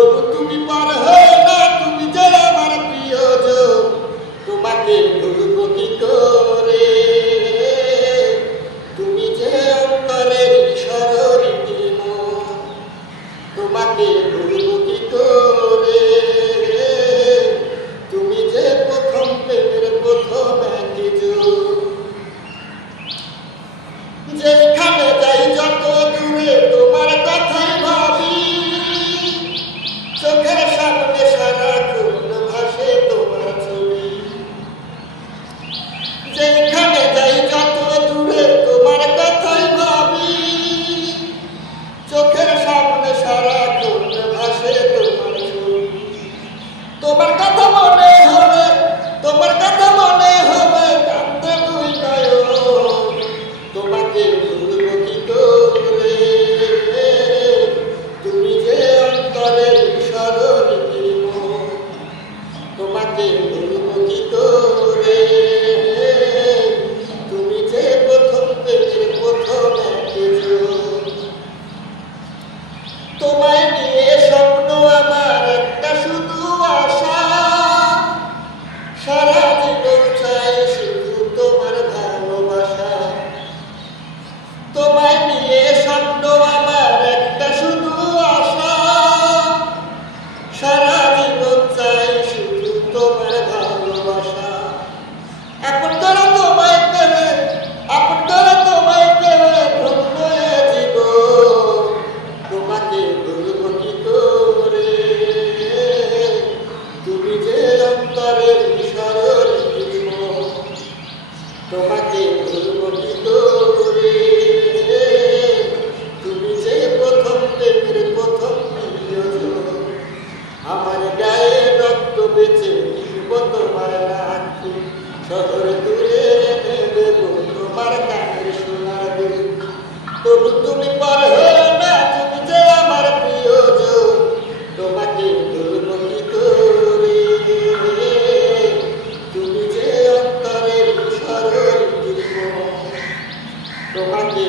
তবু তুমি পার হয়ে না, তুমি যে আমার প্রিয়জন, তোমাকে ভুলবো কি করে? তুমি যে অন্তরের ঈশ্বরী মন, তোমাকে ভুলবো কি করে? তুমি যে প্রথম প্রেমের প্রথম একজন। যেখানে যাই যত দূরে তোমার কথাই ভাবি, চোখের সামনে সারাক্ষণ ভাসে তোমার ছবি। যেখানে যাই যত দূরে তোমার কথাই ভাবি, চোখের সামনে সারাক্ষণ ভাসে তোমার ছবি। তোমার কথা মনে হবে, তোমার কথা মনে হবে, কান্দে দুই নয়ন, তোমাকে ভুলবো কি করে? তুমি যে অন্তরের ঈশ্বরী মন, তোমাকে ভুলবো কি করে? তুমি যে প্রথম প্রেমের প্রথম একজন। তোমায় নিয়ে স্বপ্ন আমার একটা শুধু আশা, সারা জীবন চাই শুধু তোমার ভালোবাসা। তোমায় নিয়ে স্বপ্ন আমার একটা শুধু আশা, সারা জীবন চাই শুধু তোমার ভালোবাসা। এখন তোরা তোমায় পেলে, এখন তোরা তোমায় পেলে ধন্য জীবন, তোমাকে ভুলবো কি করে? তুমি যে অন্তরের ঈশ্বরী মন, তোমাকে ভুলবো কি করে? তুমি যে প্রথম প্রেমের প্রথম প্রিয়জন, আমার গায়ে রক্ত বেঁচে দিব তোমার রাখি, শহরে দূরে দেব তোমার গানের শোনা দে। তবু তুমি পার হয়ে না, তুমি যে আমার প্রিয়জন, তোমাকে ভুলবো কি করে? তুমি যে অন্তরের ঈশ্বরী মন, তোমাকে